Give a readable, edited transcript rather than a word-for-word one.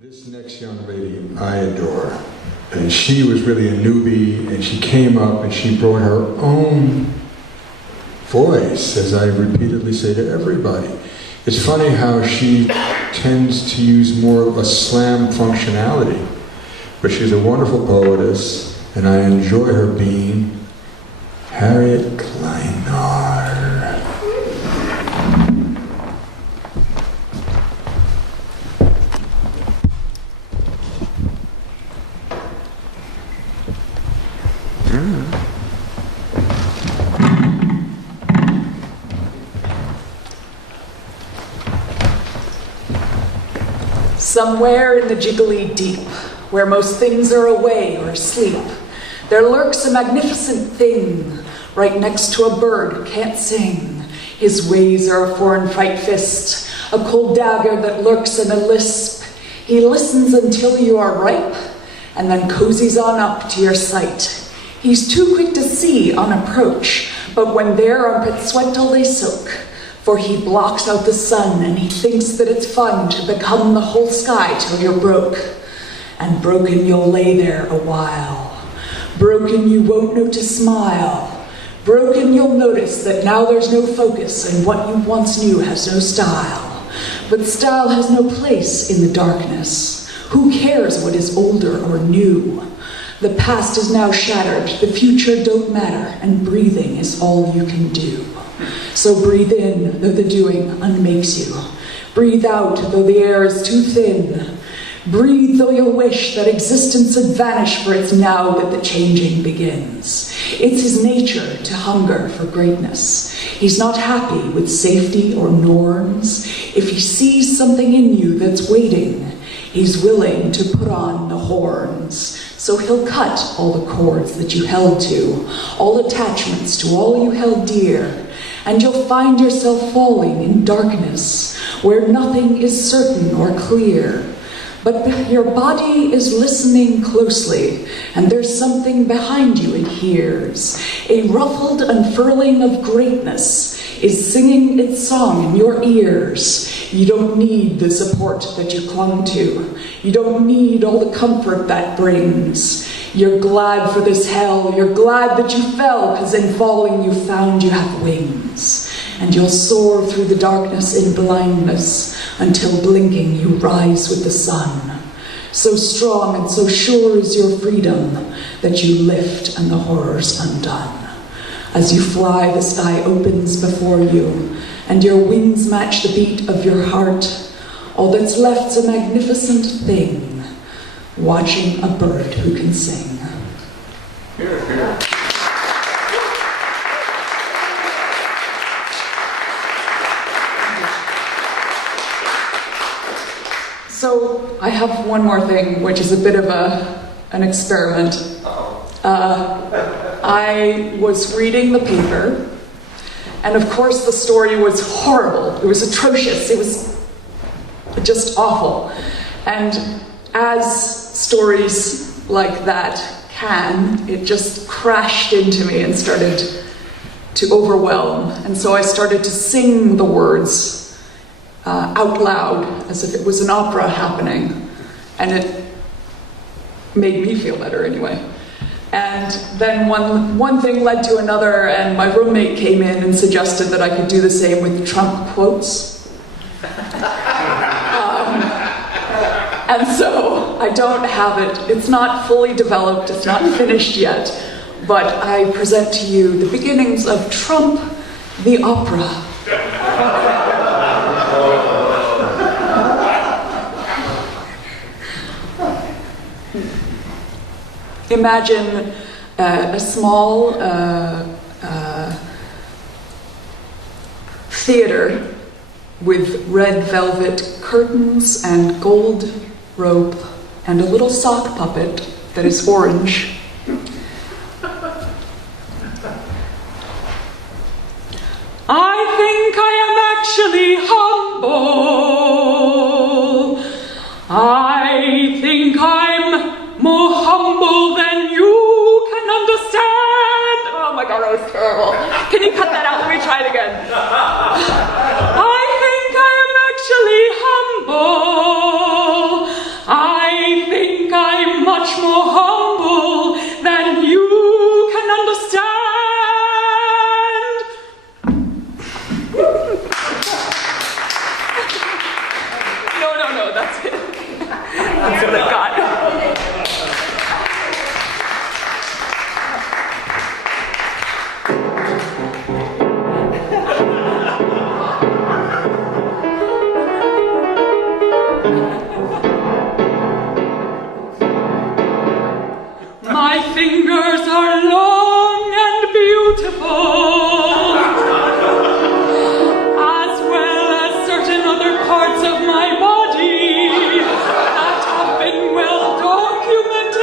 This next young lady I adore, and she was really a newbie, and she came up and she brought her own voice, as I repeatedly say to everybody. It's funny how she tends to use more of a slam functionality, but she's a wonderful poetess, and I enjoy her being Harriet Kleiner. Somewhere in the jiggly deep, where most things are away or asleep, there lurks a magnificent thing, right next to a bird who can't sing. His ways are a foreign fight fist, a cold dagger that lurks in a lisp. He listens until you are ripe, and then cozies on up to your sight. He's too quick to see on approach, but when their armpits sweat till they soak, for he blocks out the sun, and he thinks that it's fun to become the whole sky till you're broke. And broken you'll lay there a while. Broken you won't know to smile. Broken you'll notice that now there's no focus, and what you once knew has no style. But style has no place in the darkness. Who cares what is older or new? The past is now shattered, the future don't matter, and breathing is all you can do. So breathe in, though the doing unmakes you. Breathe out, though the air is too thin. Breathe, though you'll wish that existence had vanished, for it's now that the changing begins. It's his nature to hunger for greatness. He's not happy with safety or norms. If he sees something in you that's waiting, he's willing to put on the horns. So he'll cut all the cords that you held to, all attachments to all you held dear, and you'll find yourself falling in darkness, where nothing is certain or clear. But your body is listening closely, and there's something behind you it hears. A ruffled unfurling of greatness is singing its song in your ears. You don't need the support that you clung to. You don't need all the comfort that brings. You're glad for this hell. You're glad that you fell, because in falling you found you have wings. And you'll soar through the darkness in blindness until blinking you rise with the sun. So strong and so sure is your freedom that you lift and the horror's undone. As you fly, the sky opens before you, and your wings match the beat of your heart. All that's left's a magnificent thing, watching a bird who can sing. Here, here. So I have one more thing, which is a bit of an experiment. I was reading the paper, and of course the story was horrible. It was atrocious. It was just awful. And as stories like that can, it just crashed into me and started to overwhelm. And so I started to sing the words out loud, as if it was an opera happening. And it made me feel better anyway. And then one thing led to another, and my roommate came in and suggested that I could do the same with Trump quotes. And so I don't have it. It's not fully developed, it's not finished yet, but I present to you the beginnings of Trump the Opera. Imagine a small theater with red velvet curtains and gold rope and a little sock puppet that is orange. I think I am actually humble. I think I'm more humble than you can understand. Oh my God, that was terrible. Can you cut that out? Let me try it again. I think I am actually humble. My fingers are long and beautiful, as well as certain other parts of my body that have been well documented.